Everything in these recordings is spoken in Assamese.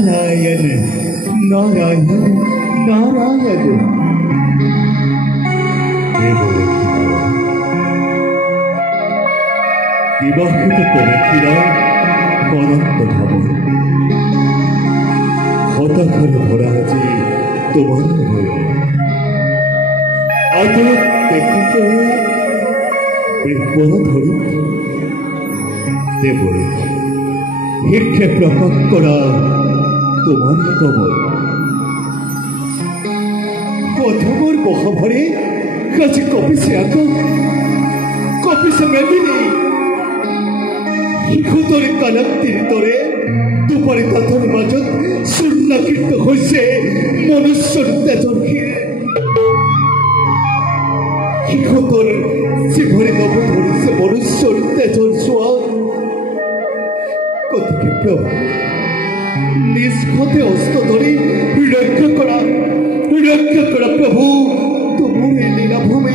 नारायण नारायण नारायण বিবাহিত প্রেমিকরা অনন্ত ভাবে হতাশায় ভরা আছে তোমার হয়ে আদর দেখতে বিপদ ধরে দেবরে শিক্ষে প্রকাশ করা তোমার কবর প্রথমর মহাভারে কাছে কপিছে আঁকা কপিছে মেদিনী শিশুতরে কালান্তির তরে দুপারে তাঁতৰ মাজত চূৰ্ণাকীৰ্ত হৈছে মনুষ্যৰ তেজৰ শিৰ শিশুতৰ জিভৰি লব ধৰিছে মনুষ্যৰ তেজৰ ছোৱা গতিকে প্ৰভু নিজ হাতে অস্ত্ৰ ধৰি ৰক্ষা কৰা প্ৰভু তোমাৰ এই লীলাভূমি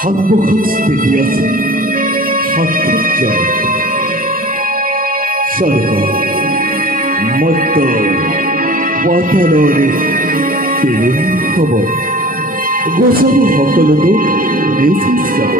সন্মুখত স্থিতি আছে সাক্ষাৎ জয় স্বৰ্গ মধ্য পাতালৰে তিনি খবৰ গোচাব সকলোতো নিজ যাব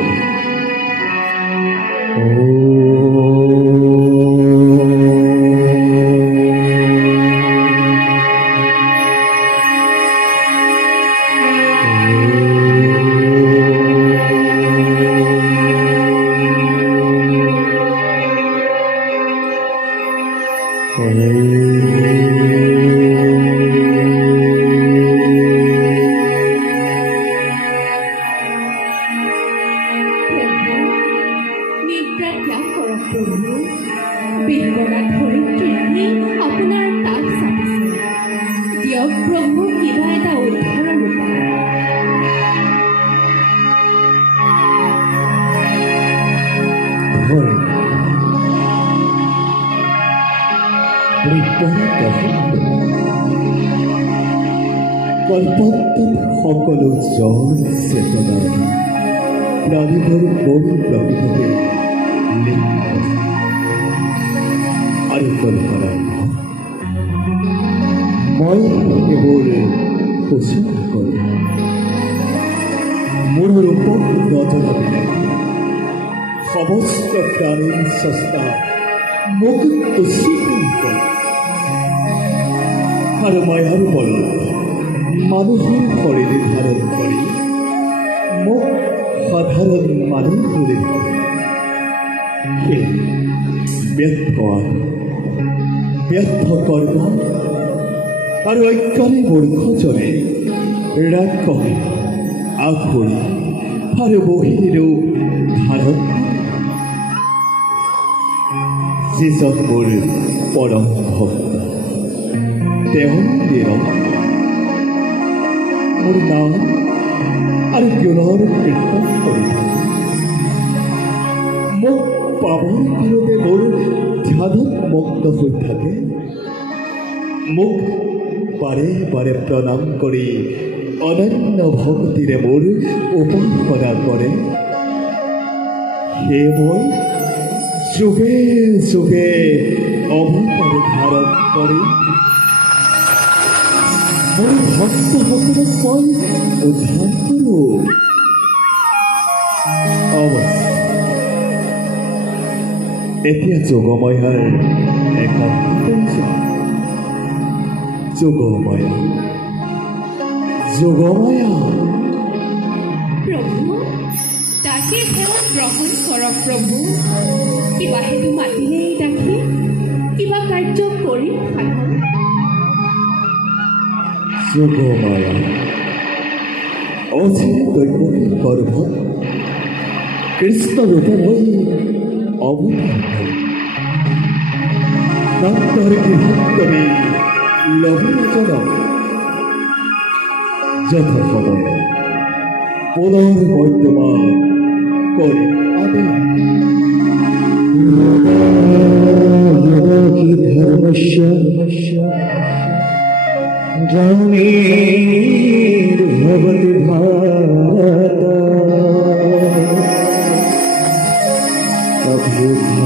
সকলো জ্বৰ চেতনা প্ৰাণীবোৰ বহু প্ৰকৃততে আৰু কল্পনা মই এইবোৰ পোষণ কৰোঁ মোৰ ৰূপক নজনাবিনে সমস্ত প্ৰাণীৰ চেষ্টা মোক উচিত কৰে আৰু মায়াৰ বলত মানুহৰ শৰীৰ ধাৰণ কৰি মোক সাধাৰণ মানুহ কৰি ব্যৰ্থ কৰ্ম আৰু অজ্ঞানী মূৰ্খজনে ৰাগ কৰি আখৰি আৰু বহিৰো ধাৰণ যিজন মোৰ পৰম ভক্ত তেওঁ নিৰৱ মোৰ নাম আৰু পুনৰ কীৰ্তন কৰি থাকে। মোক পাবৰ কাৰণে মোৰ ধ্যানত মগ্ন হৈ থাকে। মোক বাৰে বাৰে প্ৰণাম কৰি অনন্য ভক্তিৰে মোৰ উপাসনা কৰে। সেয়ে মই যুগে যুগে অৱতাৰ ধাৰণ কৰি মোৰ ভক্তসকলক মই উদ্ধাৰ কৰোঁ। এতিয়া যোগমায়াৰ একান্ত যোগমায়া যোগমায়া প্ৰভু, তাকে সেৱা গ্ৰহণ কৰক প্ৰভু। কিবা হেতু মাতিলে ডাকি, কিবা কাৰ্য কৰি সাধন। যোগমায়া অচিৰে দৈৱকী গৰ্ভত কৃষ্ণৰূপে মই অৱতাৰ হ'ল। ডাক্তৰ গৃহত তুমি লভিজনক যথা সময়ে পুনৰ মই তোমাক কৰি ধৰ্মস্য গ্লানির্ভবতি ভারত পবিত্র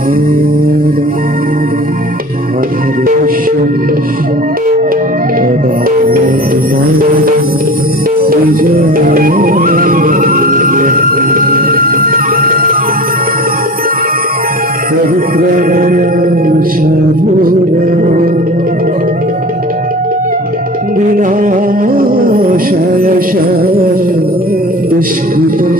विनाशाय दुष्कृतं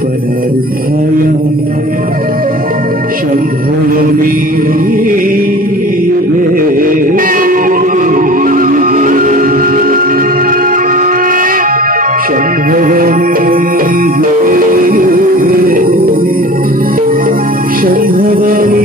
पुनरुत्थाय शम्भोमि युगे शम्भोमि शम्भोमि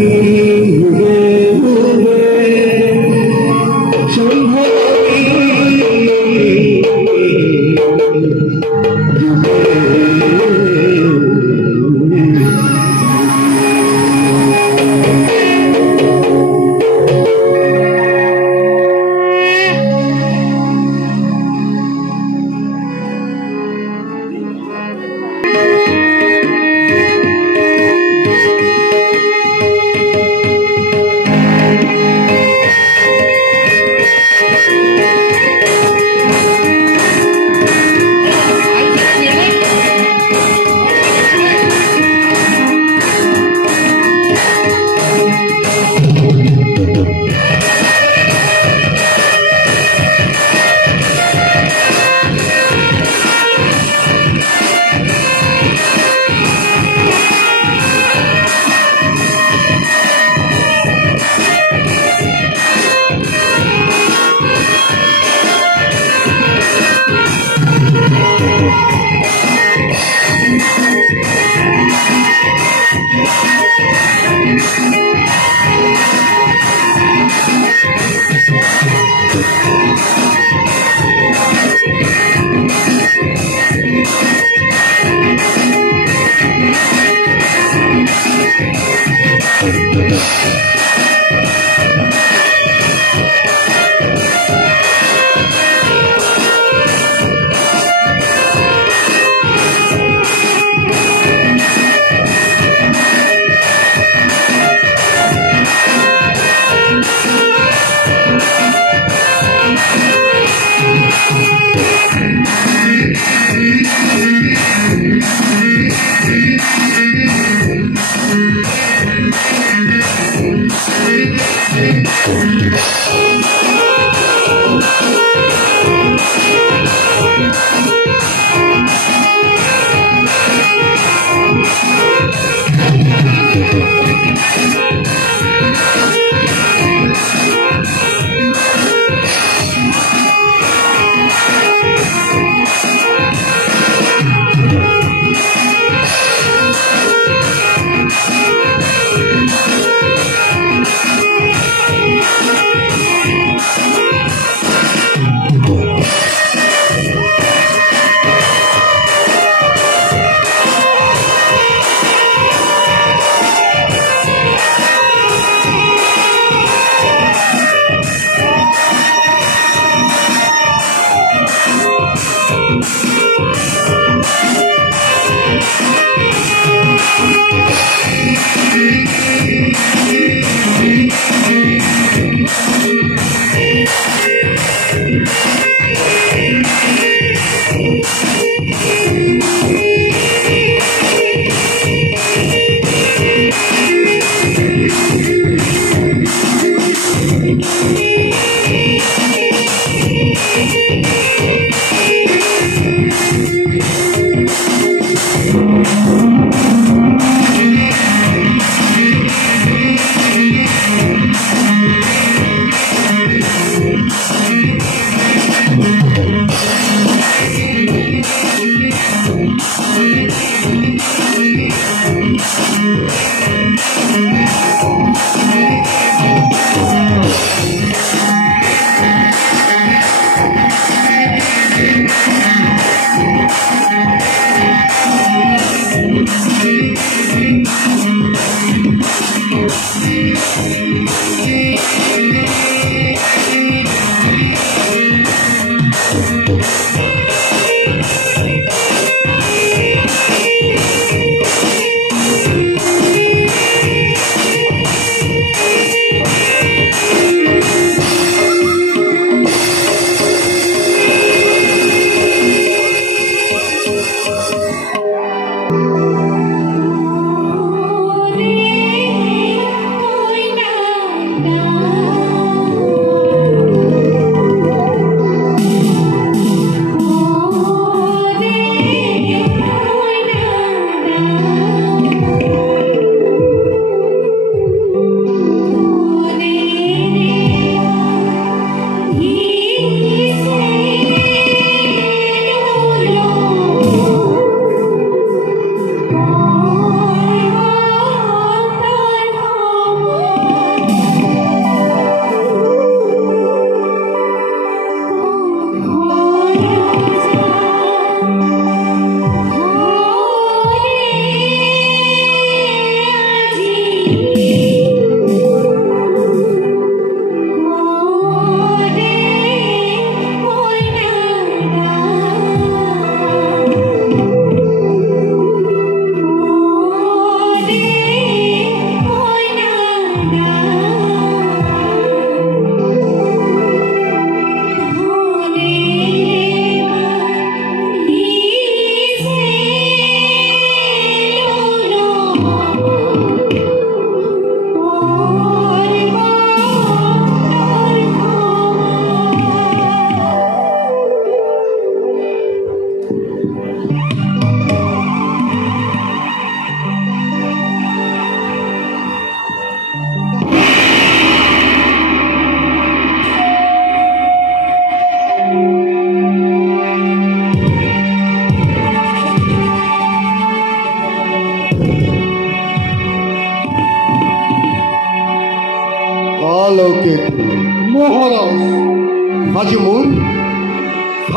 আলোকেতু মহারাজ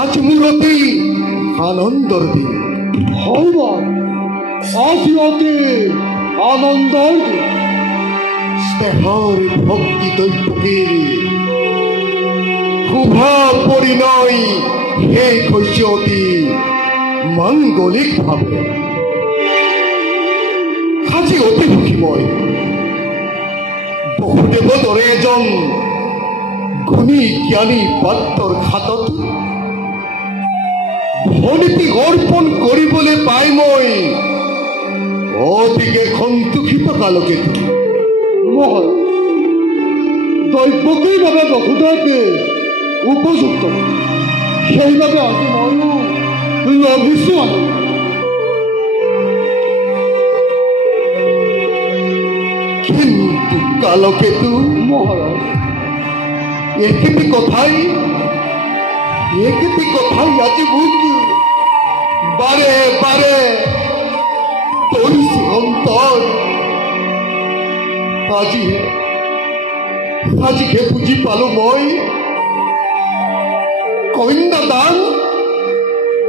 আজ মোৰ অতি আনন্দৰ দিন। হয়বাৰ আজি অতি আনন্দৰ দিন। স্নেহৰ ভক্তি দৈৱকীৰ শুভা পৰিণয় শেষ হৈছে অতি মাংগলিকভাৱে। আজি অতি সুখী মই বহুদেৱৰ দৰে এজন গুণী জ্ঞানী পাত্ৰৰ হাতত ভনীতি অৰ্পণ কৰিবলৈ পাই মই অতিকে সন্তোষিত। কালকে মহাৰাজ দৈৱকীৰ বাবে বহুদাকে উপযুক্ত, সেইবাবে আজি ময়ো লভিছো। কিন্তু কালকেতু মহাৰাজ একেটি কথাই আজি মোক বাৰে বাৰে কৰিছে অন্তৰ। আজিহে বুজি পালো মই কন্যাদান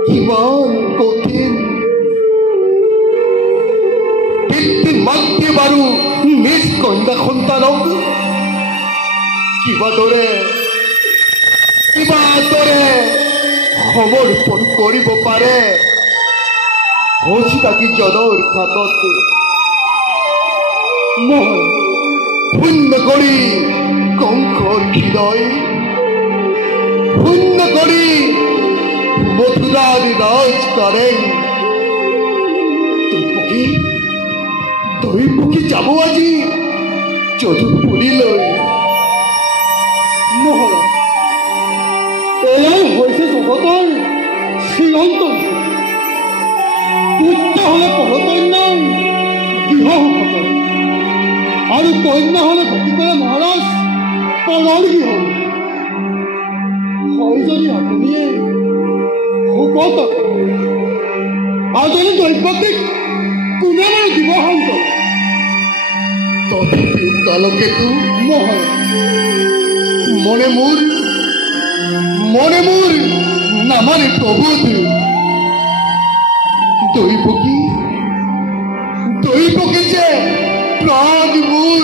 কিমান কঠিন। পিতৃ মাতৃ বাৰু নিজ কন্যা সন্তানক কিবা দৰে সমৰ্পণ কৰিব পাৰে অচিনাকিজনৰ হাতত। শূন্য কৰি কংসৰ হৃদয়, শূন্য কৰি মথুৰাৰ ৰাজ কাৰেং। দৈৱকী যাব আজি যদুপুৰীলৈ। সন্তান পুত্ৰ হলে পৰকন্যাই গৃহ সুখ আৰু কন্যা হলে গতি কৰে মহাৰাজ পৰৰ গৃহ। হয় যদি আপুনিয়ে সুখত আজনী দৈৱতীক কোনে বাৰু দিব সন্তান? তথাপিও কালকেতু মহাৰাজ মনে মোৰ নামানে প্ৰভুত দৈৱকী যে প্ৰাণ মোৰ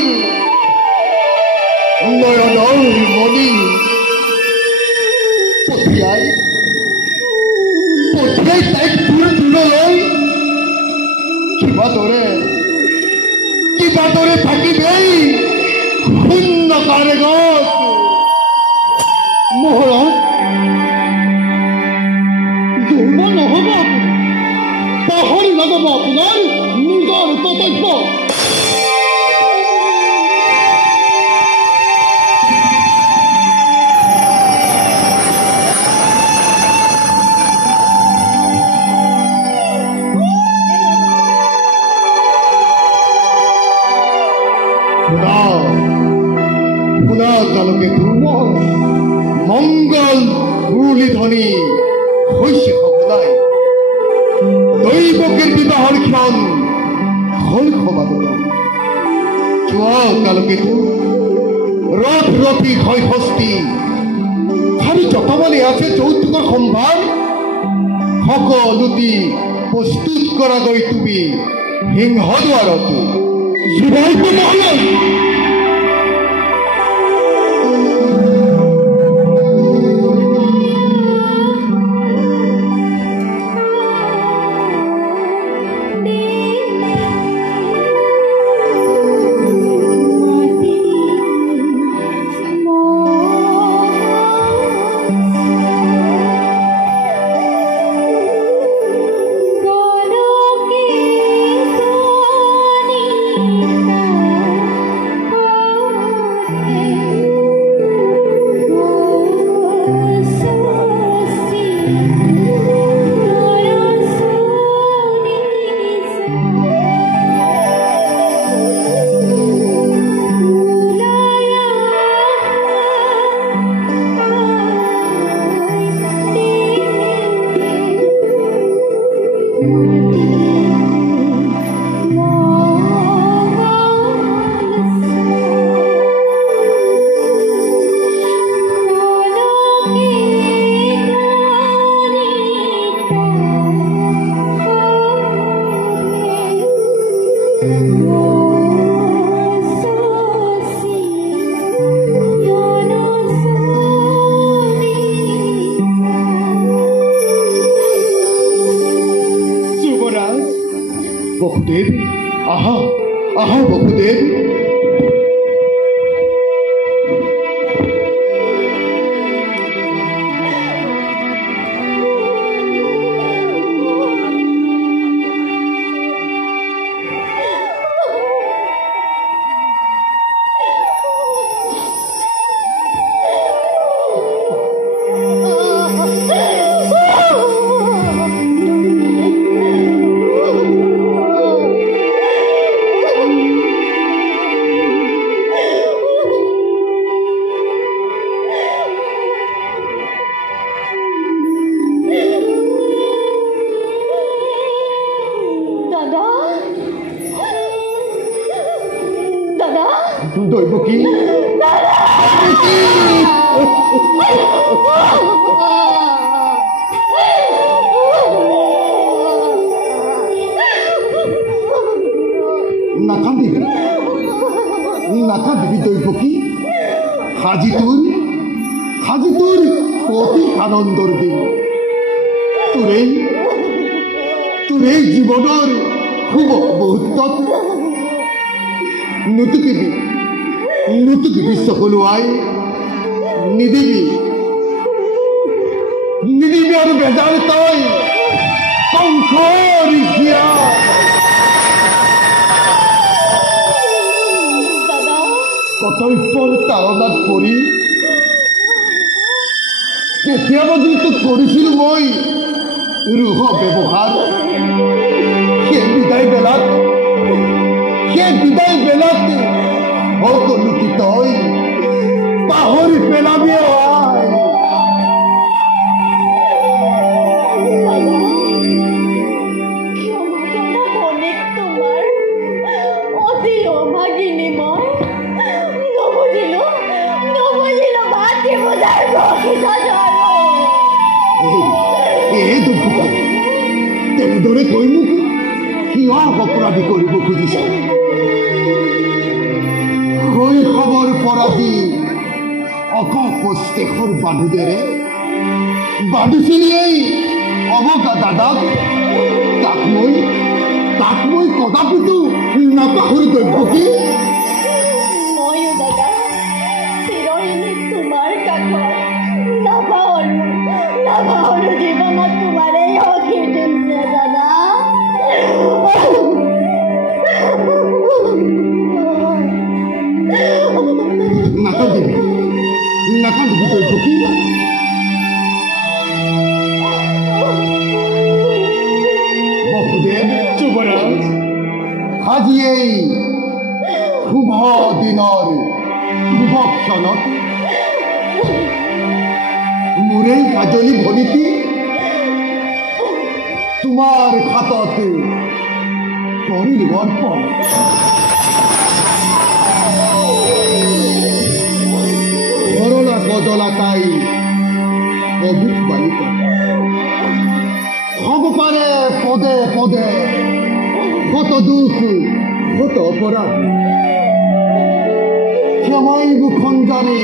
নয়নৰ মণি পঠিয়াই তাইক দূৰলৈ কিবা দৰে থাকিবেই শূন্য কাৰেগত। মহাৰাজ দুৰ্বল নহব আপুনি, পাহৰি নাযাব আপোনাৰ নিজৰ কৰ্তব্য। শুনা কালকেতু মংগল মুৰলীধ্বনি হৈছে সকলাই দৈৱকীৰ বিবাহৰ ক্ষণ হল সমাদৰ। চোৱা কালকেতু ৰথ ৰথী ক্ষয়ষষ্ঠী আৰু যতমানে আছে যৌতুকৰ সম্ভাৰ সকলোটি প্ৰস্তুত কৰাগৈ তুমি সিংহদ্বাৰত জুবাইব মহাৰাজ। বসুদেৱ আহা বসুদেৱ। দৈৱকী নাকান্দিবি দৈৱকী। হাজিটোৰ অতি আনন্দৰ দিন। তোৰেই জীৱনৰ শুভ মুহূৰ্তত নুতুকিবি চকলোৱাই নিদিবি আৰু বেজাৰ তই কংসৰিয়া কৰ্তব্যৰ তাৰণাত পৰি কেতিয়াবা যিটো কৰিছিলোঁ মই ৰুহ ব্যৱহাৰ সেই বিদায় বেলাত সকলো কি তই পাহৰি পেলাবি আই। তেনেদৰে কৈ মোক কিয় অপৰাধী কৰিব খুজিছ? শৈশৱৰ পৰা দি অকপষ্টেশৰ বান্ধোদেৰে বান্ধোছিলি এই অৱকা দাদাক। তাক মই কদাপিতো নাপাহৰি দৈৱকী। ময়ো দাদা চিৰদিনে তোমাৰ কাষত নাপাহৰো জীৱনত তোমাৰে সখী দিছে দাদা। নাকান্দিবি দৈৱকী। বসুদেৱ যুৱৰাজ, আজি এই শুভ দিনৰ শুভ ক্ষণত মোৰে কাজলী ভৰিটি তোমাৰ হাতত কৰিল অৰ্পণ। করোনা কজলা তাই অভূত বালিকা হব পারে পদে পদে কত দুঃখ কত অপরাধ। ক্ষমাই মুখন জানে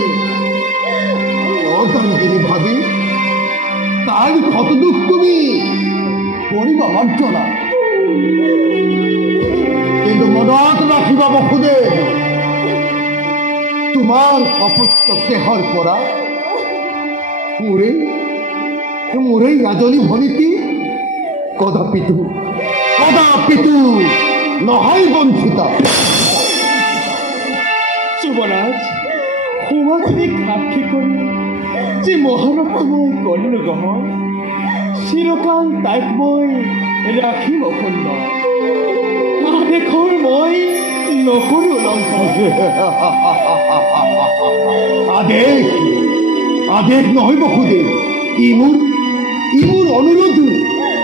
অজান্তিনি ভাবি তার কত দুঃখ তুমি করিবা মার্জনা। কিন্তু মনত রাখিবা বসুদেৱ, তোমাৰ অপুষ্ট দেহৰ পৰা মোৰে ৰাজনী ভনিটি কদাপিতো নহয় বঞ্চিতা। যুৱৰাজ, সমাজে সাক্ষী কৰি যি মহানতা মই কৰিলো গ্ৰহণ, চিৰকাল তাইক মই ৰাখিম অখণ্ড। আদেশৰ মই নকৰো লংঘন। আদেশ নহয় বসুদেৱ, ই মোৰ অনুৰোধ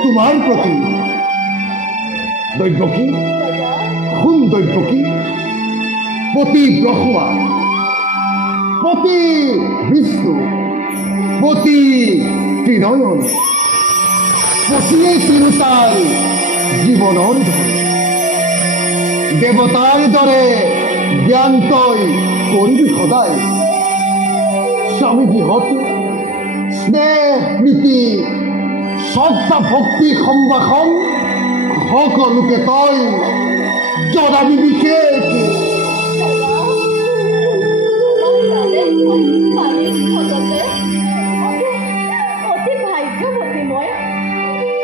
তোমাৰ প্ৰতি। দৈৱকী শুন দৈৱকী, পতি ব্ৰহ্মা, পতি বিষ্ণু, পতি ত্ৰিনয়ন, পতিয়ে তিৰোতাৰ জীৱনৰ ধন। দেৱতাৰ দৰে জ্ঞান তই কৰিবি সদায়। স্বামীজীহঁত স্নেহ প্ৰীতি শ্ৰদ্ধা ভক্তি সম্ভাষণ সকলোকে তই জনাবি বিশেষ। অতি ভাগ্যৱতী মই,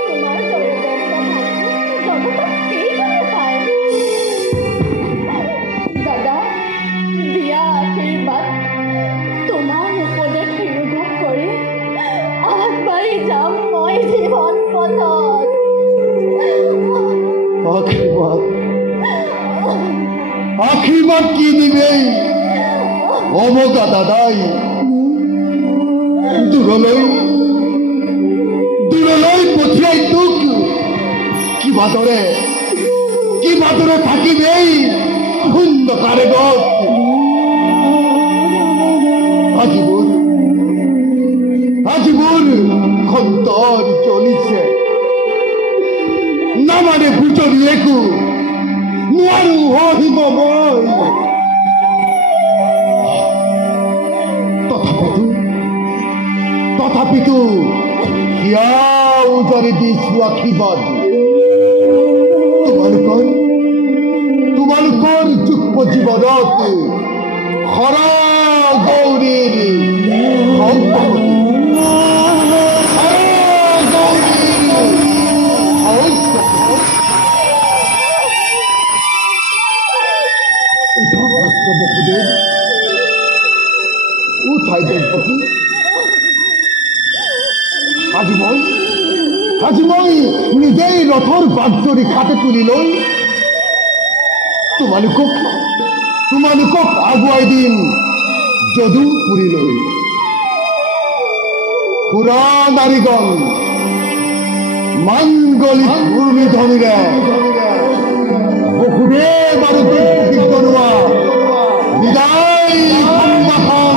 তোমাৰ দৰে জগতত কেইজনে পায়। দাদা দিয়া আশীৰ্বাদ তোমাৰ উপদেশ শিৰোধ কৰি আগবাঢ়ি যাম মই জীৱন পথত। আশীৰ্বাদ কি দিবে অৱকা দাদাই? দূৰলৈ পঠিয়াই তোক কিবা দৰে থাকিবেই শূন্যতাৰে গত। আজি মোৰ সন্তৰ চলিছে, নামানে ভুজৰি একো নোৱাৰো সহিব মই। তথাপিতো হিয়া উজৰি দিছো আশীৰ্বাদ। তোমালোকৰ যুগ্ম জীৱনত হৰ গৌৰীৰ সম্পত্তি বসুদেৱ উঠাই দৈৱকী। আজি মই আজি মই নিজেই ৰথৰ বাট ধৰি খাতে তুলি লৈ তোমালোকক আগুৱাই দিম যদুপুৰীলৈ। পুৰা নাৰীগণ মাংগলিক উৰ্মিধ্বনিৰে বসুদেৱ আৰু দেৱকীক জনোৱা বিদায় সম্ভাষণ।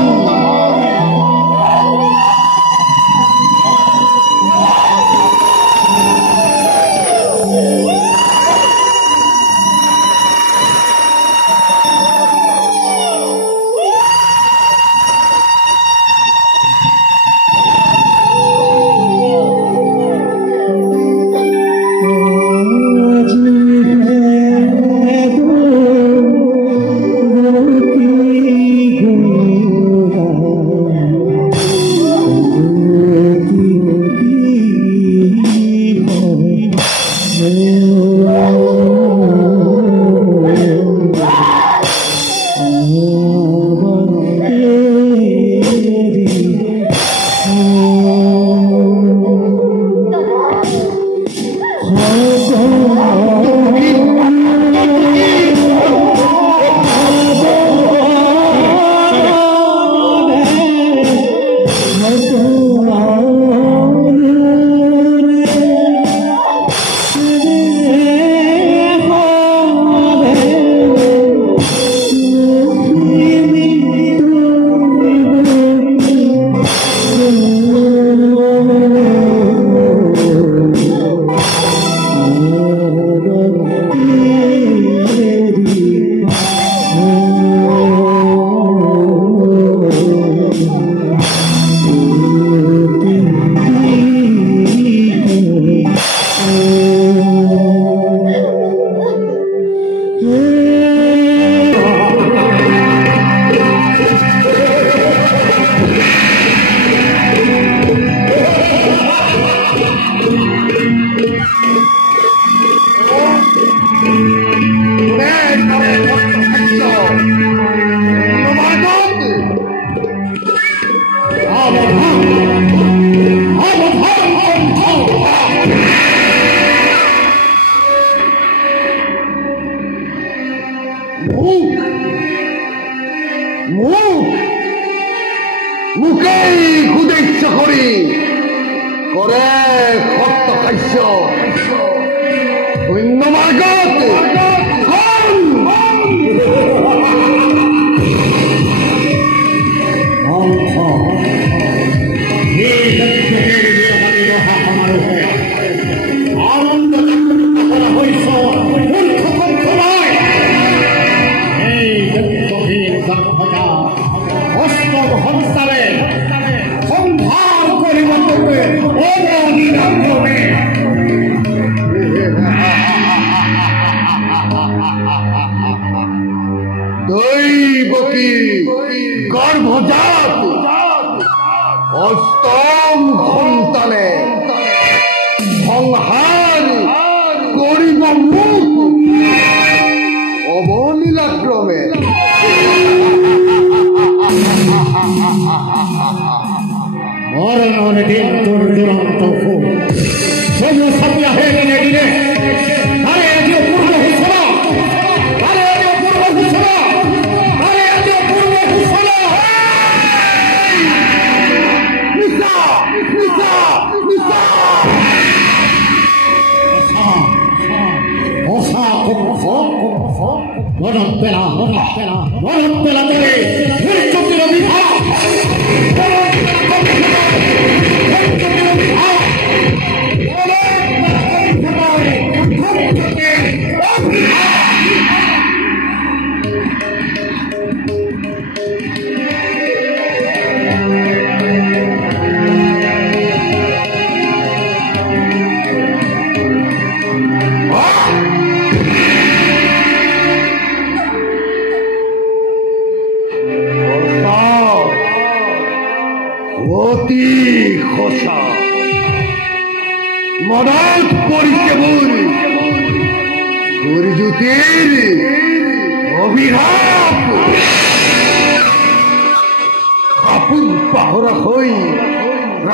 পাহৰা হৈ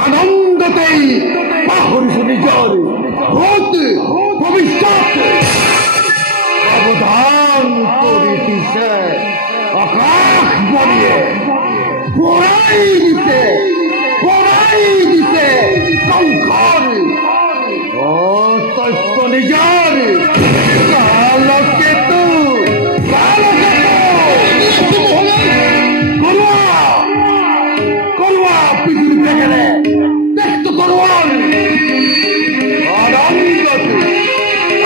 আনন্দতেই পাহৰিছো নিজৰ ভূত ভৱিষ্যত সাৱধান কৰি দিছে আকাশবাণীয়ে পৰাই দিছে সংসাৰ তথ্য নিজৰ কালকেতু কৰোৱা পৃথিৱী বেগেৰে দেখতো কৰোৱাৰ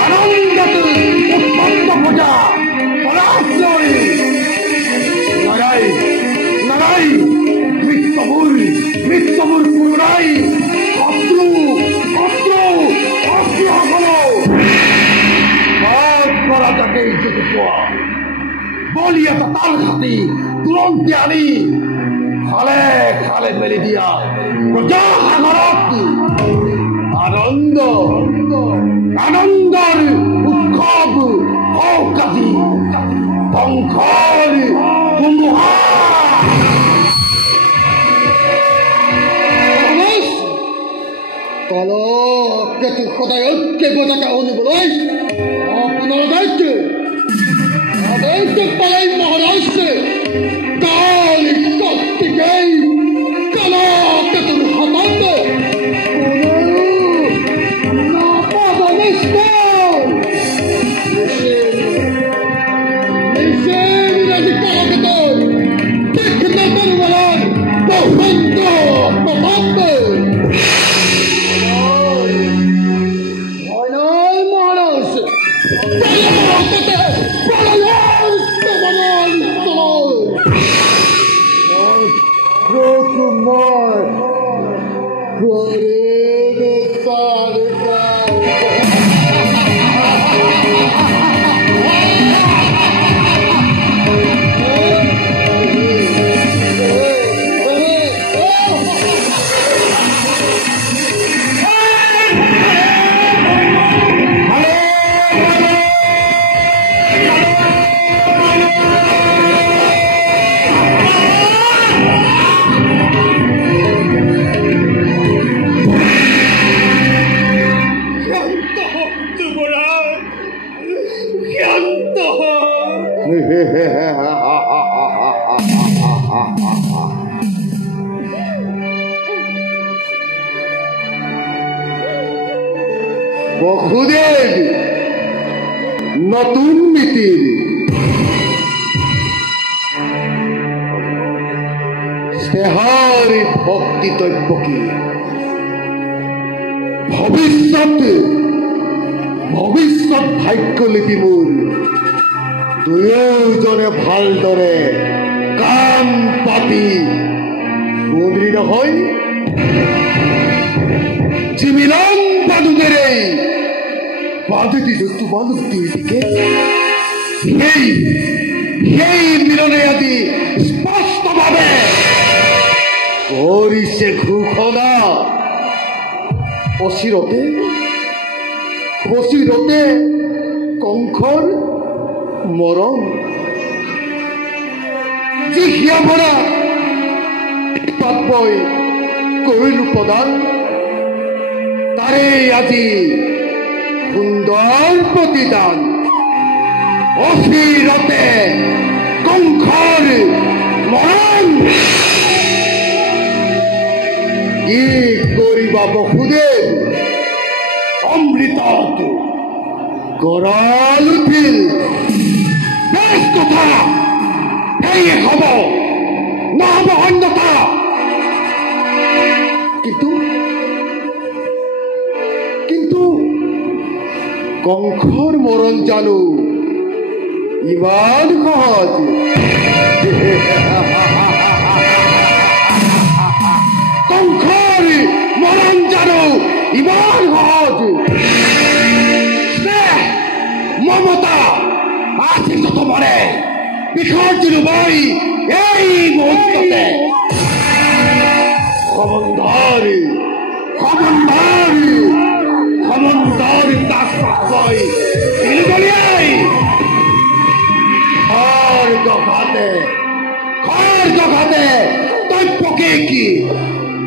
আনন্দত উৎপন্ন পূজা পৰাশ্ৰয় লৰাই মৃত্যুবোৰ পুৰাই অস্ত্ৰসকল তাকেই যদি পোৱা বলি এটা তাল খাটি তুৰন্তে আনি খালে মেলি দিয়া প্ৰজাসাগৰত আনন্দৰ উৎসৱ কাজি ধ্বংসৰ ধুমুহা কালকেতু সদায় ঐক্য বজাকা শুনিবলৈ আপোনাৰ দায়িত্ব পালাই মহাৰাজ কালি শক্তিকেই কালকেতুৰ হাতত বসুদেৱ নতুন নীতিৰ স্নেহৰ ভক্তিতব্য কি ভৱিষ্যত ভাগ্যলিপি মোৰ দুয়োজনে ভালদৰে কাম পাতি শুনিলি নহয় জিমিলন বাদুকেৰে বাঁধি দিলো তোমালোক দুইটিকে সেই মিলনে আজি স্পষ্টভাৱে কৰিছে ঘোষণা অচিৰতে কংসৰ মৰণ যি হিয়া ভৰা পাপই কৰিলো প্ৰদান তাৰে আজি সুন্দৰ প্ৰতিদান অচিৰতে কংসৰ মৰণ কি কৰিবা বসুদেৱ অমৃতত গৰাল উঠিল বেশ কথা সেয়ে হব নহব অন্যথা কিন্তু কংসৰ মৰণ জানো ইমান সহজ কংসৰ মৰণ জানো ইমান সহজ মমতা আছে তোমাৰে বিসৰ্জন মই এই মুহূৰ্ততে সমন্দৰ তাক পাই তিলগলিয়াই খৰ জগাতে তই পকে কি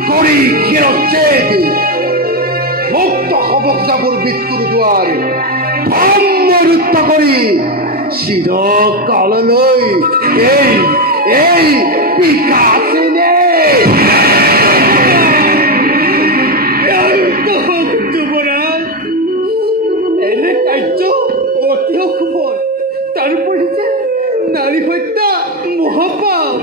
কৰি ক্ষীৰত ভক্ত হবক যাবৰ মৃত্যুৰ দুৱাৰ ৰুদ্ধ কৰি চিৰকাললৈ এই বিকাশিনী এনে কাৰ্য অতি অশুভ তাৰোপৰি যে নাৰী হত্যা মহাপাপ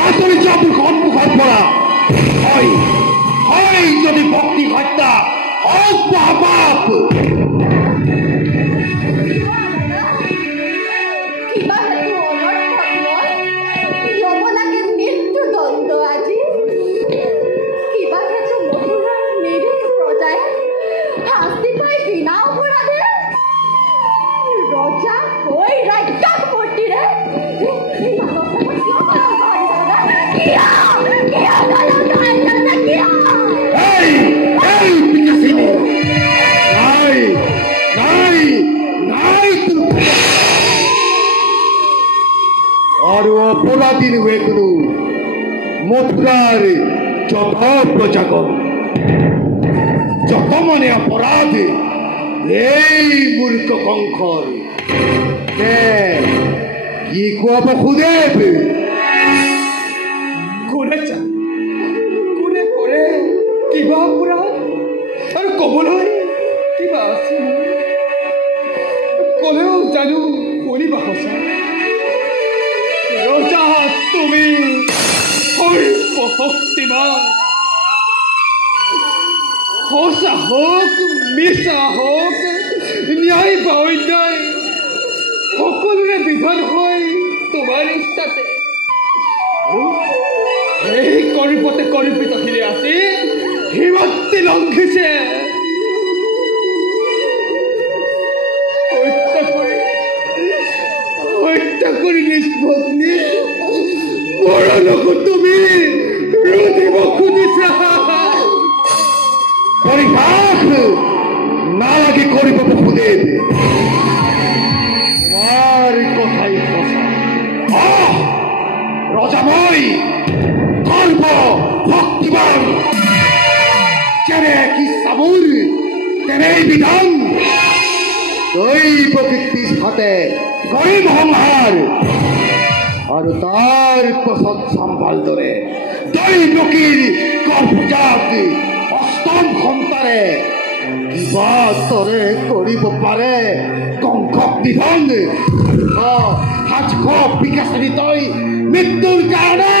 আচৰিত সন্মুখত পৰা হয় যদি ভক্তি হত্যা মহাপাপ আৰু অপৰাধীৰ হৈ কোনো মথুৰাৰ যত প্ৰজাগণ যত মানে অপৰাধ এই মূৰ্খ কংসৰ কি কোৱা বসুদেৱ কোনে কৰে কিবা অপৰাধ আৰু কবলৈ কিবা আছে কলেও জানো কৰিবা সঁচা ৰজা তুমি সৰ্বশক্তিমান সঁচা হওক মিছা হওক ন্যায় বা অন্যায় সকলোৰে বিধান হয় তোমাৰ ইচ্ছাতে এই কৰ্পতে কৰ্পিতখিনি আছে সীমান্তি লংঘিছে হত্যা কৰি নিজ ভগ্নী মৰণকো তুমি ৰুধিব খুজিছা পৰিহাস নালাগে কৰিব বসুদেৱ তোমাৰ কথাই সঁচা ৰজা মই সৰ্ব ভক্তিবান যেনে ইচ্ছা মোৰ তেনেই বিধান দৈৱ কীৰ্তিৰ হাতে গৰিব সংহাৰ আৰু তাৰ পাছত চম্ভাল দৰে দৈৱকীৰ গৰ্ভজাত অষ্টম সন্তানে কিবা দৰে কৰিব পাৰে কংসক নিধন সাজঘ বিকাশিনী তই মৃত্যুৰ কাৰণে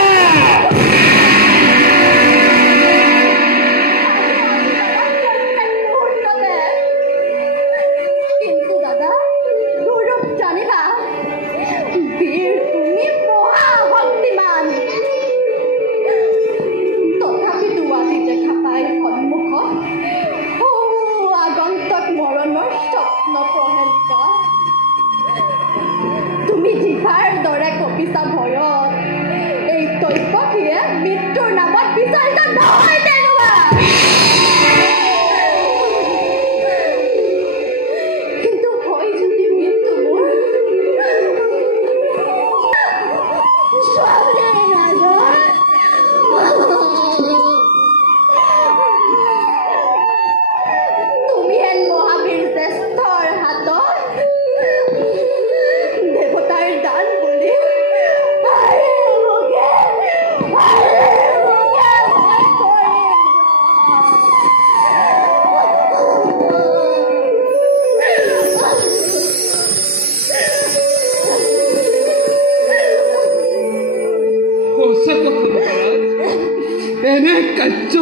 এনে কাৰ্য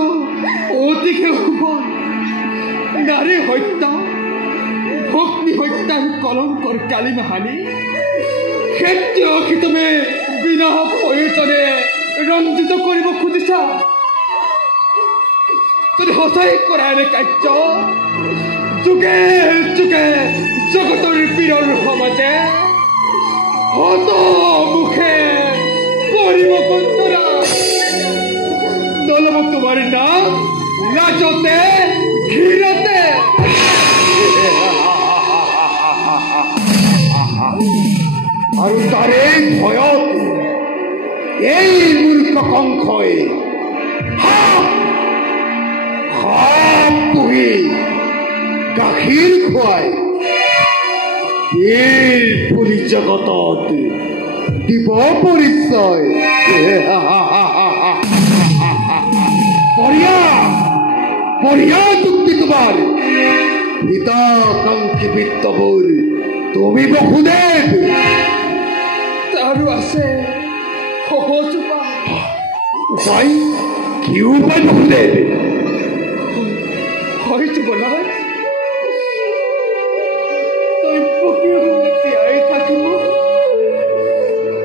অতিকে শুভ নাৰী হত্যা ভগ্নী হত্যাৰ কলংকৰ কালিমা হানি ক্ষেত্ৰীয় হিতমে বিনা প্ৰয়োজনে ৰঞ্জিত কৰিব খুজিছা যদি সঁচাই কৰা এনে কাৰ্য যুগে যুগে জগতৰ বীৰৰ সমাজে হত মুখে কৰিব কন্তৰা নলব তোমাৰ নাম লাজতে ঘিৰতে আৰু তাৰে ভয়ত এই মূৰ্খ কংসই পুহি গাখীৰ খুৱাই এই পুলি জগতত দিব পৰিচয়। বঢ়িয়া যুক্তি তোমাৰ। হিতাকাংক্ষী বিত্তবোৰ তুমি বসুদেৱ। তাৰো আছে সহজ উপায়। উপায়? কি উপায় বসুদেৱ? হয়তো বনাই জীয়াই থাকিব,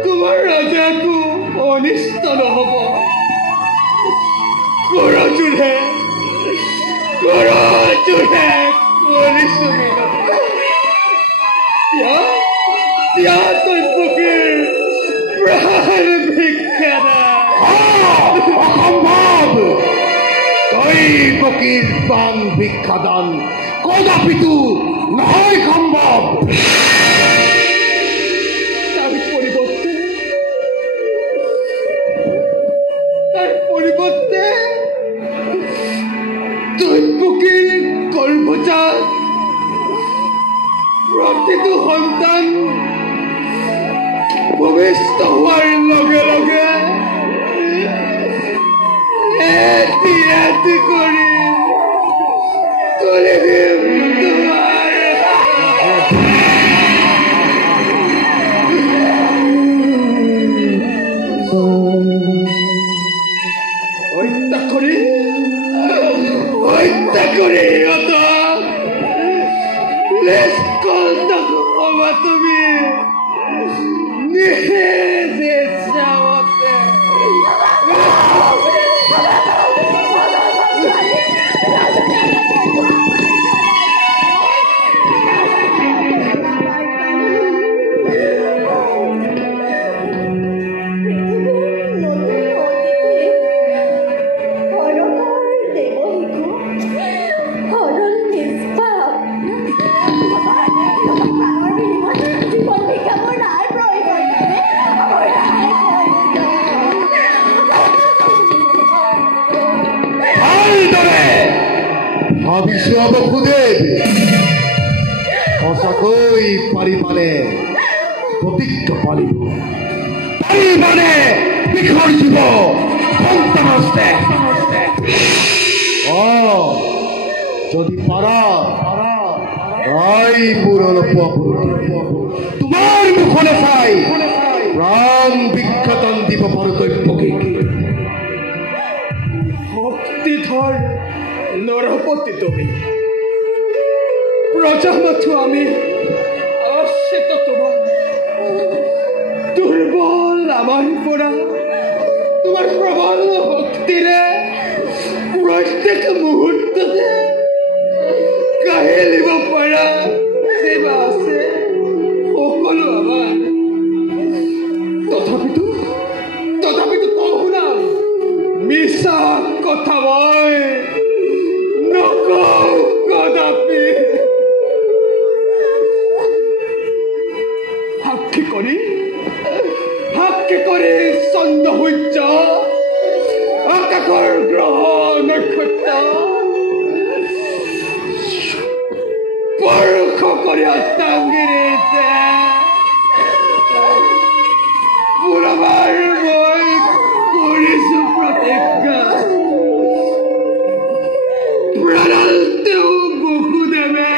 তোমাৰ ৰাজাকো অনিষ্ট নহব। কৰজোৰে কৰিছো তৈপকীৰ প্ৰাণ ভিক্ষা অসম্ভৱ। তৈপকীৰ প্ৰাণ ভিক্ষাদান কদাপিতো নহয় সম্ভৱ। তাৰ পৰিৱৰ্তে তৈপকীৰ গৰ্ভজাত প্ৰতিটো সন্তান ভূমিষ্ঠ হোৱাৰ লগে লগে এটি এটি কৰি তুলি দিম তোমাৰ। হত্যা কৰি তুমি নিজে চাওঁতে ভাবিছো বসুদেৱ সঁচাকৈ পাৰিবানে প্ৰতিজ্ঞা পালিব? পাৰিবানে বিসৰ্জিব সন্তানস্তে? যদি পাৰা মোৰ অলপ তোমাৰ মুখলৈ চাই প্ৰাণ বিখ্যাতন দিব পাৰো তৈপকীক। শক্তিধৰ নৰপতি তুমি, প্ৰজা মাথো আমি আশ্ৰিত তোমাৰ। দুৰ্বল আমাৰ পৰা তোমাৰ প্ৰবল শক্তিৰে প্ৰত্যেক মুহূৰ্ততে কাঢ়ি নিব পৰা সেৱা আছে সকলো আমাৰ। তথাপিতো কওঁ শুনা, মিছা কথা মই নকওঁ কদাপি। সাক্ষী কৰি চন্দ্ৰ সূৰ্য আকাশৰ গ্ৰহ নক্ষত্ৰ পৰোক্ষ কৰি অস্তাংগিৰে পুৰবাৰ মই কৰিছো প্ৰতিজ্ঞা। প্ৰণাল তেওঁ বসুদেৱে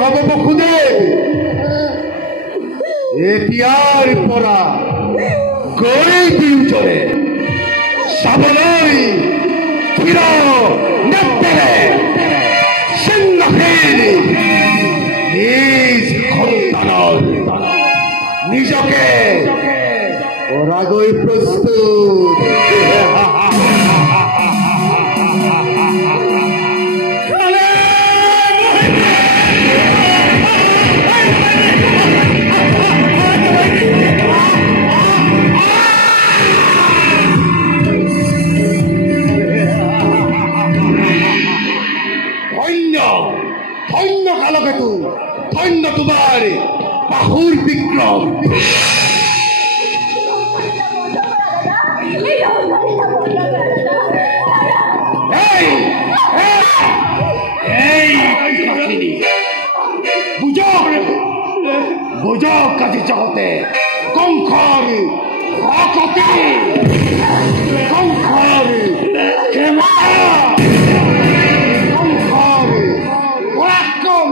হব বসুদেৱ। এতিয়াৰ পৰা গৈ দুয়োজনে চাবলৈ থিৰ নেত্ৰেৰে চিহ্নহীন নিজ সন্তানৰ নিজকে কৰাগৈ প্ৰস্তুত। তোমাৰ বাহুৰ বিক্ৰম। বুজক আজি জগতে কংসৰ শক্তি, কংসৰ ক্ষমতা, কংসৰ পৰাক্ৰম।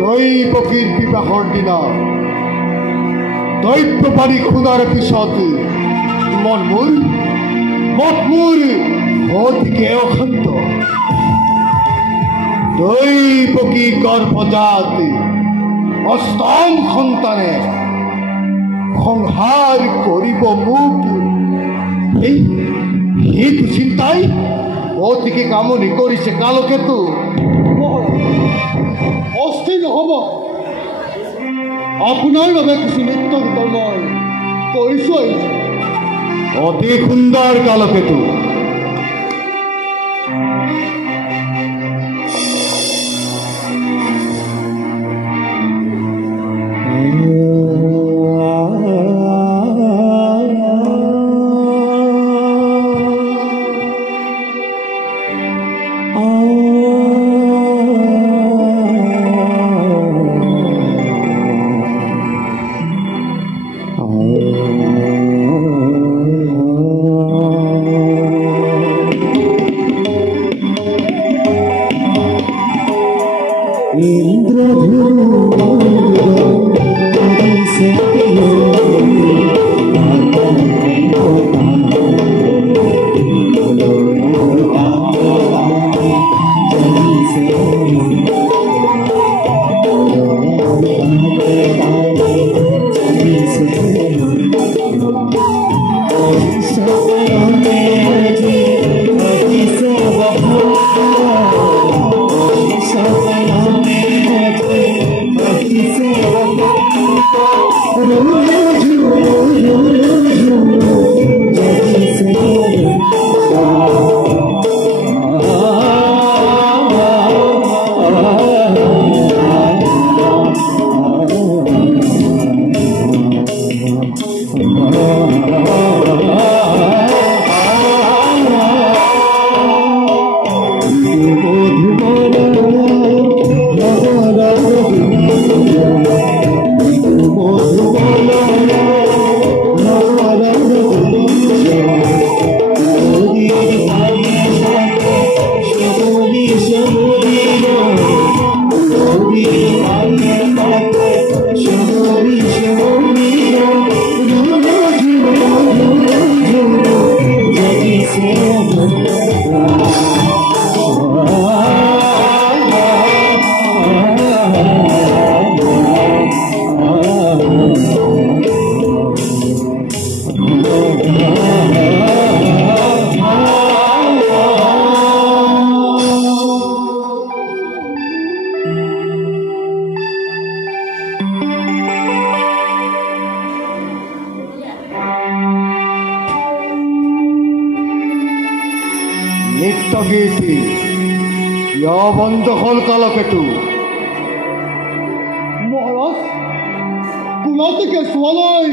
দৈৱকীৰ বিবাহৰ দিনা দৈব্য পানী খুন্দাৰ পিছত মন মোৰ অতিকে অশান্ত। দৈৱকী গৰ্ভজাত অষ্টম সন্তানে সংহাৰ কৰিব মোক, সেইটো চিন্তাই অতিকে কামনি কৰিছে কালকেতু। অস্থিৰ নহ'ব, আপোনাৰ বাবে কিছু নৃত্য গীতৰ মই কৰিছোঁ। অতি সুন্দৰ কালকেতু। নৃত্যগীতি কিয় বন্ধ হ'ল কালকেতু? মহাৰাজ, কুলতিকে চোৱালৈ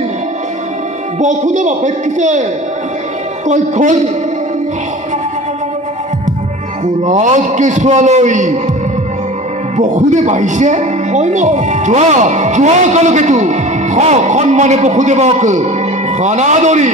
বসুদেৱ অপেক্ষিছে কক্ষত। কুলতকে চোৱালৈ বসুদেৱ আহিছে? হয় নহয়? যোৱা যোৱা কালকেতু, সন্মানে বসুদেৱক সনাদৰি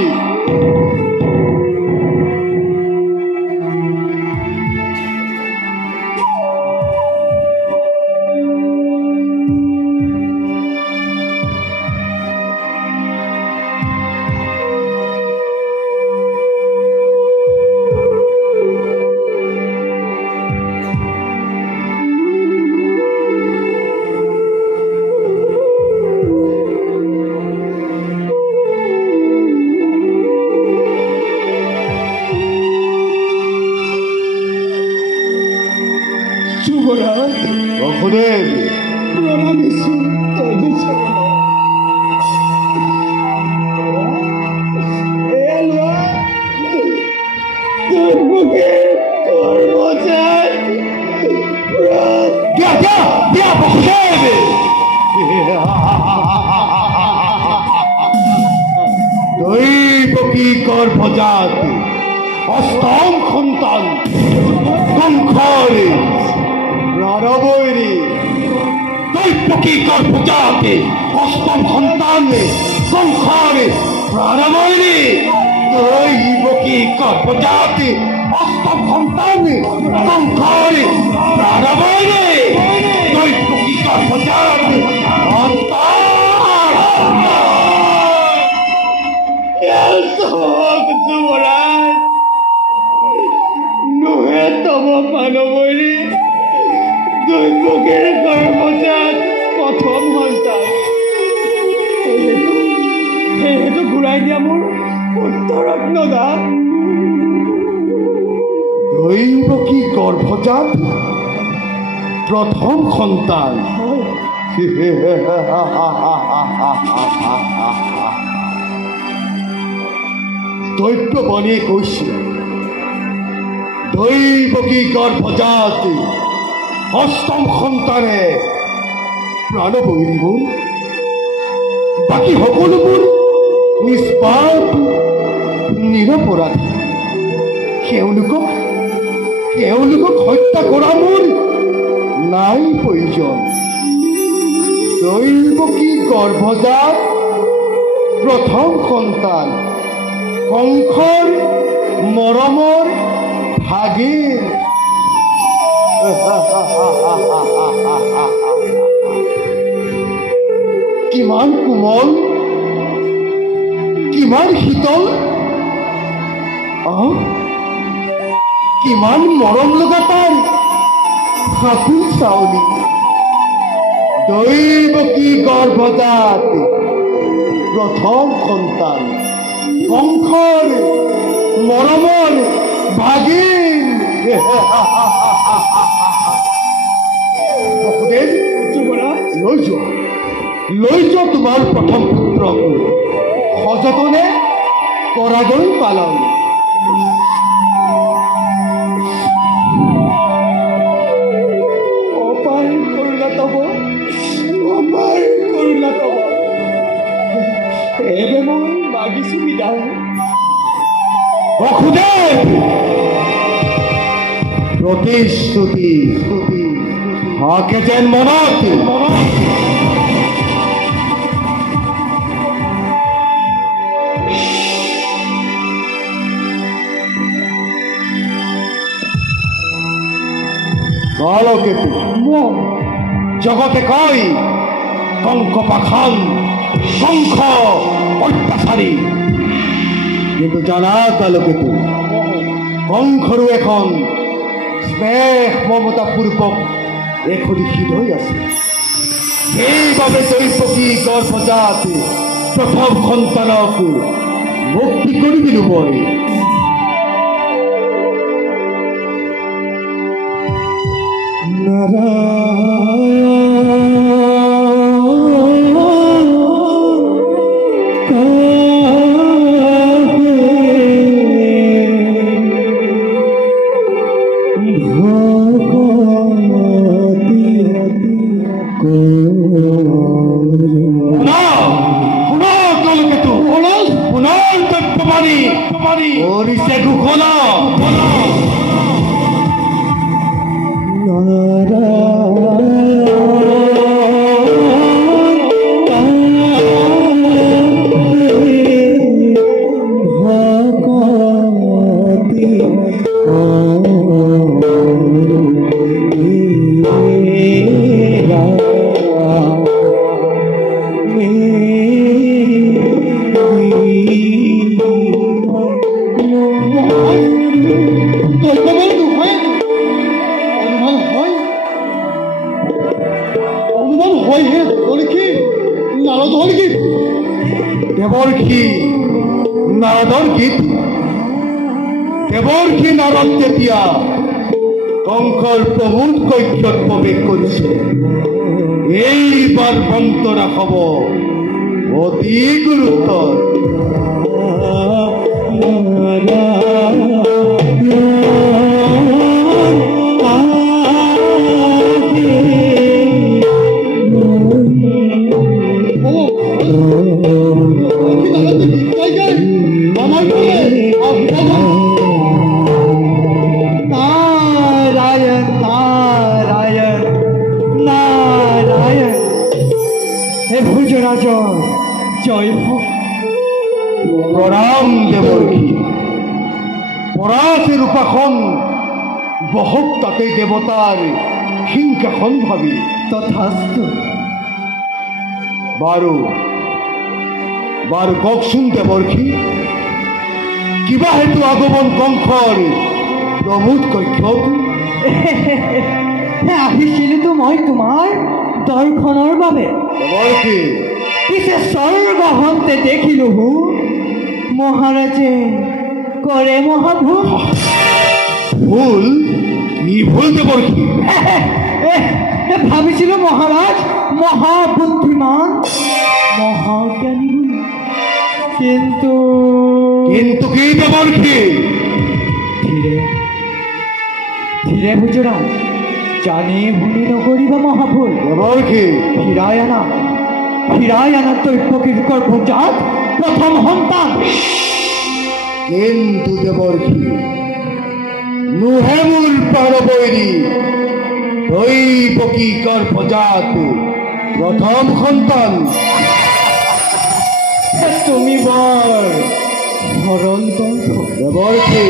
বসুদেৱ প্ৰণামিছো তই চৰণ। এয়া লোৱা তোৰ মুখে কৰ্মচাৰ দিয়া বসুদেৱ দৈৱকী গৰ্ভজাত অষ্টম সন্তান কংসৰ প্ৰণৱৈৰী দৈৱকী গৰ্ভজাত অষ্টম সন্তান কংসৰ প্ৰণৱৈৰী দৈৱকী গৰ্ভজাত অষ্টম সন্তান কংসৰ প্ৰণৱৈৰী দৈৱকী গৰ্ভজাত যুৱৰাজ নোহে তব পানবৈৰী দৈৱকীৰ গৰ্ভজাত প্ৰথম সন্তান। সেইটো ঘূৰাই দিয়া মোৰ উত্তৰত্ন দা। দৈৱকী গৰ্ভজাত প্ৰথম সন্তান দৈৱবাণীয়ে কৈছে দৈৱকী গৰ্ভজাত অষ্টম সন্তানে প্ৰাণবৈৰীবোৰ বাকী সকলোবোৰ নিষ্পাপ নিৰপৰাধী। তেওঁলোকক হত্যা কৰা মোৰ নাই প্ৰয়োজন। দৈৱকী গৰ্ভজাত প্ৰথম সন্তান কংসৰ মৰমৰ ভাগিন কিমান কোমল কিমান শীতল কিমান মৰম লগা তাৰ সাকুল চাউলি। দৈৱকী গৰ্ভজাত প্ৰথম সন্তান কংসৰ মৰমৰ ভাগিন। বসুদেৱ লৈ যোৱা তোমাৰ প্ৰথম পুত্ৰক সযতনে কৰাগৈ পালন। অপাৰ কৰোণা তব অপাৰ কৰোণা তব এবে মই মাগিছো বিদায়। বসুদেৱ প্ৰতিশ্ৰুতি হাকে যেন মনত কালকেতু জগতে কয় কংস পাখান কংস অত্যাচাৰী, কিন্তু জানা কালকেতু কংসৰো এখন স্নেহ মমতাপূৰ্বক এখনি হৃদয় আছে। সেইবাবে দৈৱকী গৰ্ভজাত প্ৰথম সন্তানক মুক্তি কৰিবিলো মই। দেৱৰ্ষি নাৰদৰ গীত। দেৱৰ্ষি নাৰদ যেতিয়া কংসৰ প্ৰমোদ কক্ষত প্ৰৱেশ কৰিছে, এইবাৰ মন্ত্ৰা হ'ব অতি গুৰুত্বৰ। জয় হোক। প্ৰণাম দেৱৰ্ষি। পৰাশৰ উপাসন বহক তাতে দেৱতাৰ সিংহাসন ভাবি। তথাস্তু। বাৰু বাৰু কওকচোন দেৱৰ্ষি, কিবা হেতু আগমন কংসৰ প্ৰমোদ কক্ষত? আহিছিলোতো মই তোমাৰ দৰ্শনৰ বাবে। দেৱৰ্ষি, পিছে স্বৰ্গহন্তে দেখিলো মহাৰাজে কৰে মহাভুল। ভুল? কি ভুল দেৱৰ্ষি? ভাবিছিলো মহাৰাজ মহাবুদ্ধিমান মহাজ্ঞানী বুলি, কিন্তু কিন্তু কি দেৱৰ্ষি? ধীৰে ধীৰে গুজৰাট, জানি ভুলি নকৰিবা মহাভুল। দেৱৰ্ষি, ফিৰাই আনা দৈৱকীৰ গৰ্ভজাত প্ৰথম সন্তান। কিন্তু দেৱৰ্ষি, নোহে মোৰ প্ৰাণবৈৰী দৈৱকী গৰ্ভজাত প্ৰথম সন্তান। তুমি বৰ সৰল কণ্ঠ দেৱৰ্ষি,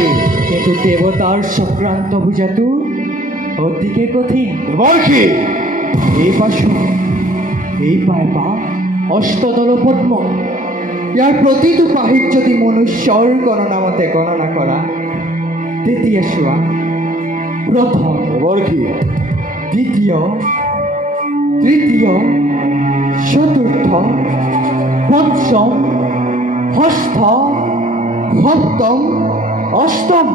কিন্তু দেৱতাৰ চক্ৰান্ত বুজাটো অতিকে কঠিন। দেৱৰ্ষি, এই পাশু, এই পাইপা অষ্টদল পদ্ম, ইয়াৰ প্ৰতিটো পাহিত যদি মনুষ্যৰ গণনা মতে গণনা কৰা, তেতিয়া চোৱা প্ৰথম, দেৱৰ্ষি, দ্বিতীয়, তৃতীয়, চতুৰ্থ, পঞ্চম, ষষ্ঠ, সপ্তম, অষ্টম।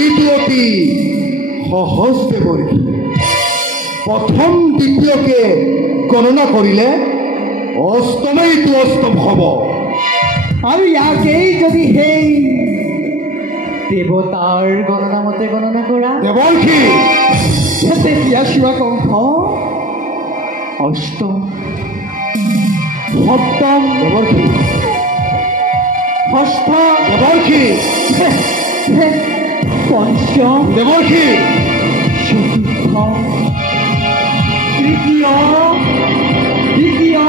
ইটো অতি সহজ দেৱৰ্ষি। প্ৰথম দ্বিতীয়কে গণনা কৰিলে অষ্টমেইটো অষ্টম হ'ব। আৰু ইয়াকেই যদি সেই দেৱতাৰ গণনা মতে গণনা কৰা, দেৱৰ্ষি, তেতিয়া চোৱা কংস অষ্টম, সপ্তম, দেৱৰ্ষি, ষষ্ঠ, দেৱৰ্ষি, পঞ্চম, দেৱৰ্ষি, চতুৰ্থ, তৃতীয়, দ্বিতীয়,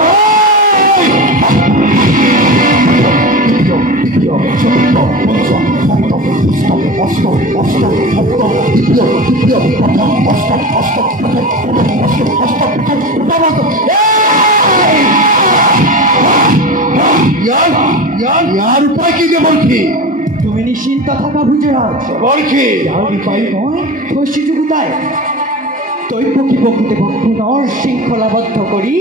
ইয়াৰ উপায় কি দেৱৰ্ষি? তুমি নিশ্চিন্ত থাকা বুজৰাজ। দেৱৰ্ষি, ইয়াৰ উপায় মই থৈছো যুগুতাই দৈৱকী বসুদেৱক পুনৰ শৃংখলাবদ্ধ কৰি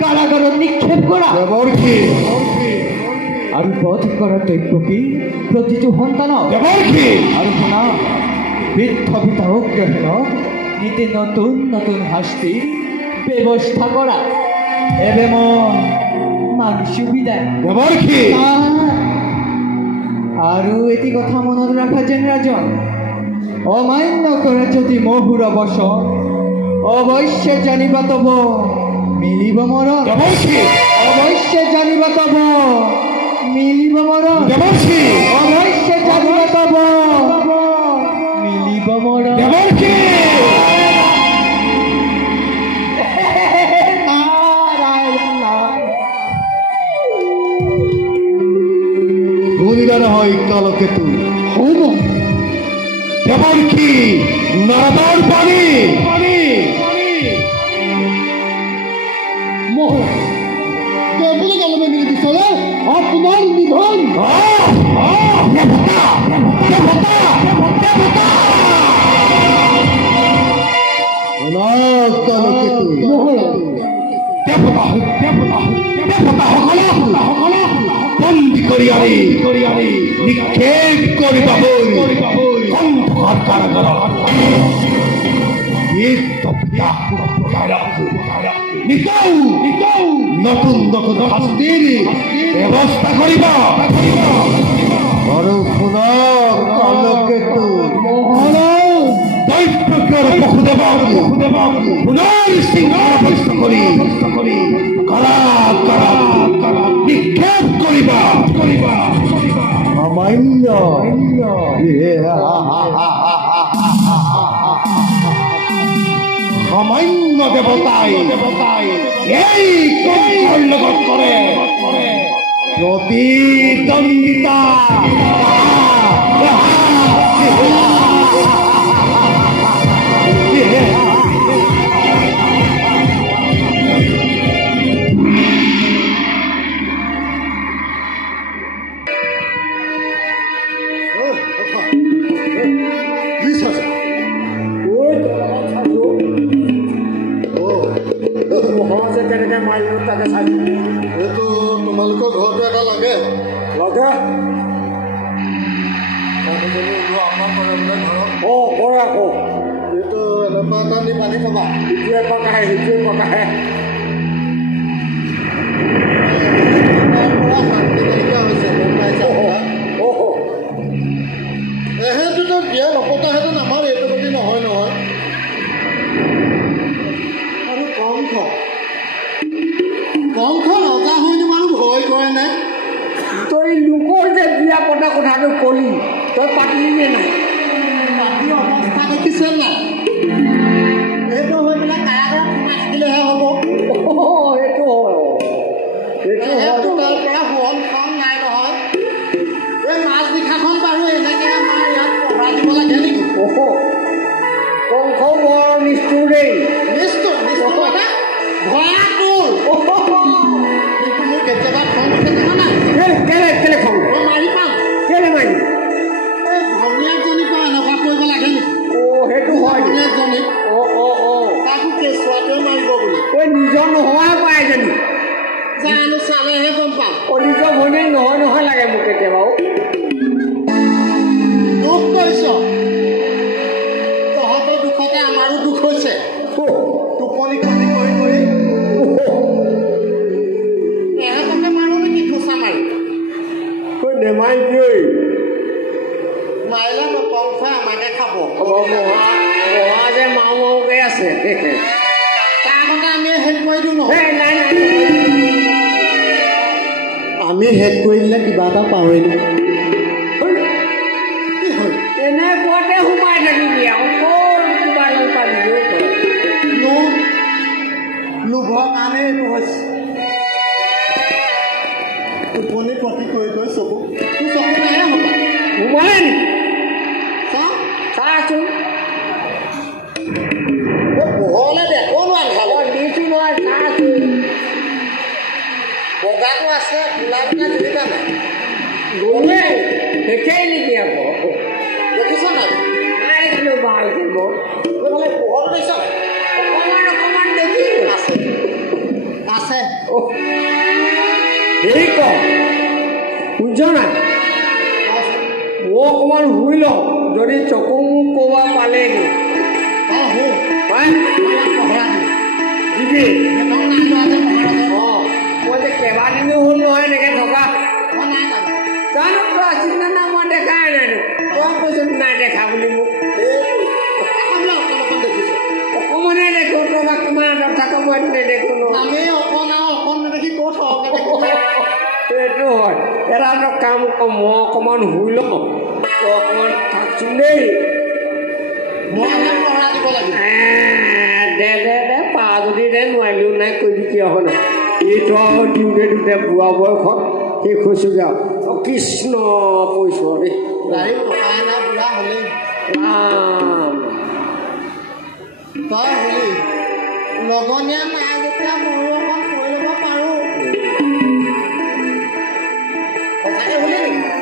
কাৰাগাৰত নিক্ষেপ কৰা দেৱৰ্ষি, আৰু বধ কৰা দৈৱকীৰ প্ৰতিটো সন্তানক। দেৱৰ্ষি, আৰু শুনা, বৃদ্ধ পিতা উগ্ৰহীনক নীতি নতুন নতুন শাস্তিৰ ব্যৱস্থা কৰা। এবে মই মাগিছো বিদায়। দেৱৰ্ষি, আৰু এটি কথা মনত ৰাখা যেন ৰাজন, অমান্য কৰে যদি মহুৰ বচন, অৱশ্য জানিবা তব মিলিব মৰণ। দেৱৰ্ষি, অৱশ্য জানিবা তব মিলিব মৰণ। দেৱৰ্ষি, অৱশ্য জানিবা তব মিলিব মৰণ। দেৱৰ্ষি, শুনিলা নহয় কালকেতু? দেৱৰ্ষি, নাৰদৰ পানী। দেৱলৈ গালমে মিলি বিচাৰে আপোনাৰ নিধন। বন্দী কৰি আনি নিক্ষেপ কৰিবা অন্ধকাৰ কাৰাগাৰত নতুন নতুন শাস্তিৰ ব্যৱস্থা কৰিবা আৰু শুনক কালকেতু বসুদেৱক পুনৰ শৃংখলাবদ্ধ কৰি নিক্ষেপ কৰিবা সামান্য সামান্য দেৱতাই এই কংসৰ লগত কৰে প্ৰতিদ্বন্দিতা এইটো তোমালোকৰ ঘৰটো এটা লাগে এইটো এনেকুৱা এটা দি পানী খাবা ইটোৱে পকাহে শান্তি নাইকিয়া হৈছে গম পাইছা সেইটোতো বিয়া নপতা সেইটো আমাৰ এইটো প্ৰতি নহয় আৰু কংস ৰজা হয়নো বাৰু ভয় কৰে নে তই লোকৰ যে বিয়া পতা কথাটো কলি তই পাতিলি নে নাই পাতি অৱস্থা দেখিছে নাই এইটো হৈ পেলাই কাৰাগাৰত সোমাই থাকিলেহে হ'ব সেইটো তাৰ পৰা শুৱন খন নাই নহয় এই মাছ নিশাখন বাৰু এনেকৈ আমাৰ ইয়াত পহৰা দিব লাগে নেকি কংস বৰ নিষ্ঠুৰ দেই নিষ্ঠুৰ মানে ভয়াতুৰ কিন্তু মোৰ কেতিয়াবা খং উঠে জানা নাই কেলে খং মই মাৰি পাম কেলে মাৰি এই ভনীয়েকজনীৰ পৰা এনেকুৱা কৰিব লাগে নেকি সেইটো হয় ভনীয়েকজনীক তাকো কেঁচুৱাটোৱে মাৰিব বুলি নিজৰ নহয় পাই এজনী জানো চালেহে গম পাম নিজৰ ভনীয়েক নহয় লাগে মোক কেতিয়াবাও দুখ কৰিছ তহঁতৰ দুখতে আমাৰো দুখ হৈছে টোপনি ক্ষতি কৰি এহেঁতকে মাৰো নেকি খোচা মাৰি নেমাৰিবি মাৰিলে নকংসই আমাকে খাব মহা যে মাওকে আছে তাৰ আগতে আমি হেড কৰি দিওঁ নহয় নাই আমি হেড কৰি দিলে কিবা এটা পাহৰি দিওঁ এনেকুৱাতে সোমাই থাকিবি আকৌ কিবা পাবি লোভৰ কাৰণে এইটো হৈছে টোপনি ক্ষতি কৰি চকু তোৰ চকু নাহে হ'ব সোমালে নি চাচোন পোহৰলৈ দেখো নোৱাৰি দিছো নহয় চাচোন বগাটো আছে কোলাটোকে ধৰিবা নাই গৰুৱে দেখেই নেকি আকৌ দেখিছ নাই নাই দেখিলো ভালকে মোক এইফালে পোহৰটো দেখিছ নাই অকণমান দেখিলো আছে হেৰি ক শুনিছ নাই মই অকণমান শুই লওঁ যদি চকু মোক ক'বা পালেগৈ দিবি মই যে কেইবাদিনো হ'ল নহয় এনেকৈ থকা জানো তই আছিল নে নাই মই দেখাই নাই তই কৈছো নাই দেখা বুলি মোক অকণমানে দেখো তই বা কিমান আঁতৰত থাক মই নেদেখো নহয় সেইটো হয় এটা কাম কৰ মই অকণমান শুই লওঁ তই অকণমান থাকচোন দেই দে পা যদি দে নোৱাৰিলেও নাই কৰিবি কিয় নাই এইটো আৰু দিওঁতে বুঢ়া বয়সত সেই কৈছোগৈ আৰু কৃষ্ণ কৈছো দেই লগনীয়া নাই যেতিয়া ময়ো অকণ কৰি ল'ব পাৰোঁ সঁচাকৈ শুলি নেকি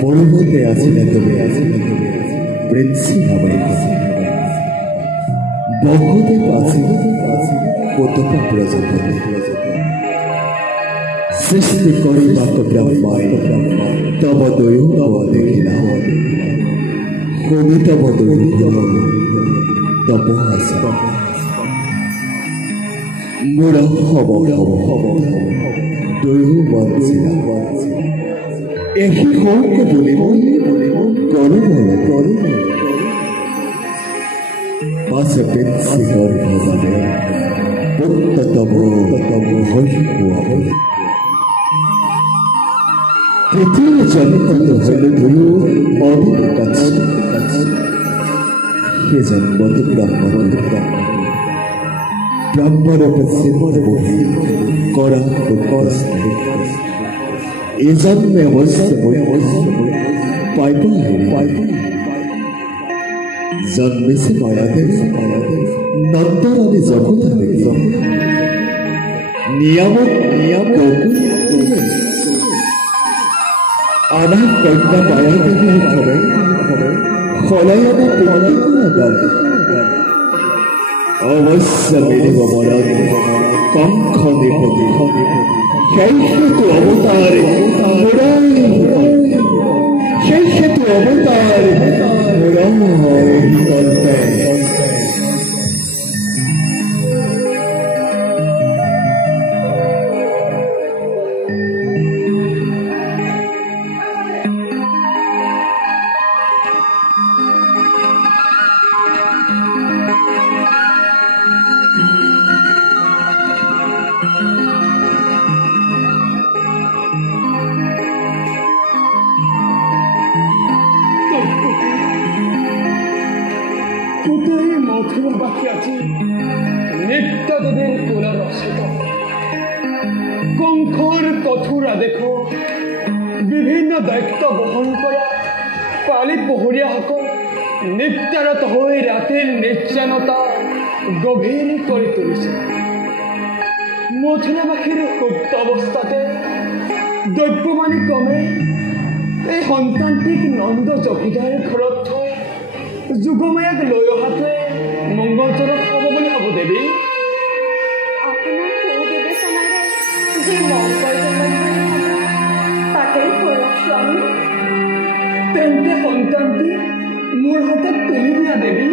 পূর্বতে আছিলে তুমি প্রিন্সি নামে বহুদেব আছে কতক প্রজাপতি সৃষ্টি করিবাক ব্রহ্মায় তব দৈব দেখিলা শুনি তব দৈব তব আস মোৰ হব দৈব বাঞ্চিলা এহি হওঁকে বলিব কৰো পাছে পেঞ্চি গৰ্ভবাদে পুত্ৰ তব হৈ হোৱাবলৈ পৃথিৱী জন্মত হলে ধৰো অনেক কাছে সেই জন্মটো ব্ৰহ্মৰূপে জীৱন বহি কৰা এই জন্মে অৱশ্যে পাইব জন্মিছে মায়াদেৱ নন্দৰাণী জগত নিয়ামত আনা কন্যা মায়াদেৱীৰ ঘৰে সলাই অনা পুৰণা অৱশ্য মিলিব মনত কংস নিপতি সেই সেতু অৱতাৰ সেই সেতু অৱতাৰ কংসৰ কঠোৰ আদেশ বিভিন্ন দায়িত্ব বহন কৰা পালি পহৰীয়াসকল নিৰ্তাৰত হৈ ৰাতিৰ নিৰ্জনতা গভীৰ কৰি তুলিছে। মথুৰাবাসীৰ সুপ্ত অৱস্থাতে দ্ৰব্যমানি ক্ৰমে এই সন্তান্তিক নন্দ জভিদাৰ ঘৰত থৈ যুগমায়াক লৈ অহাটোৱে মংগলজনক হ'ব বুলি ভাবো দেৱী। তেন্তে সন্তানটি মোৰ হাতত তুলি দিয়া দেৱী।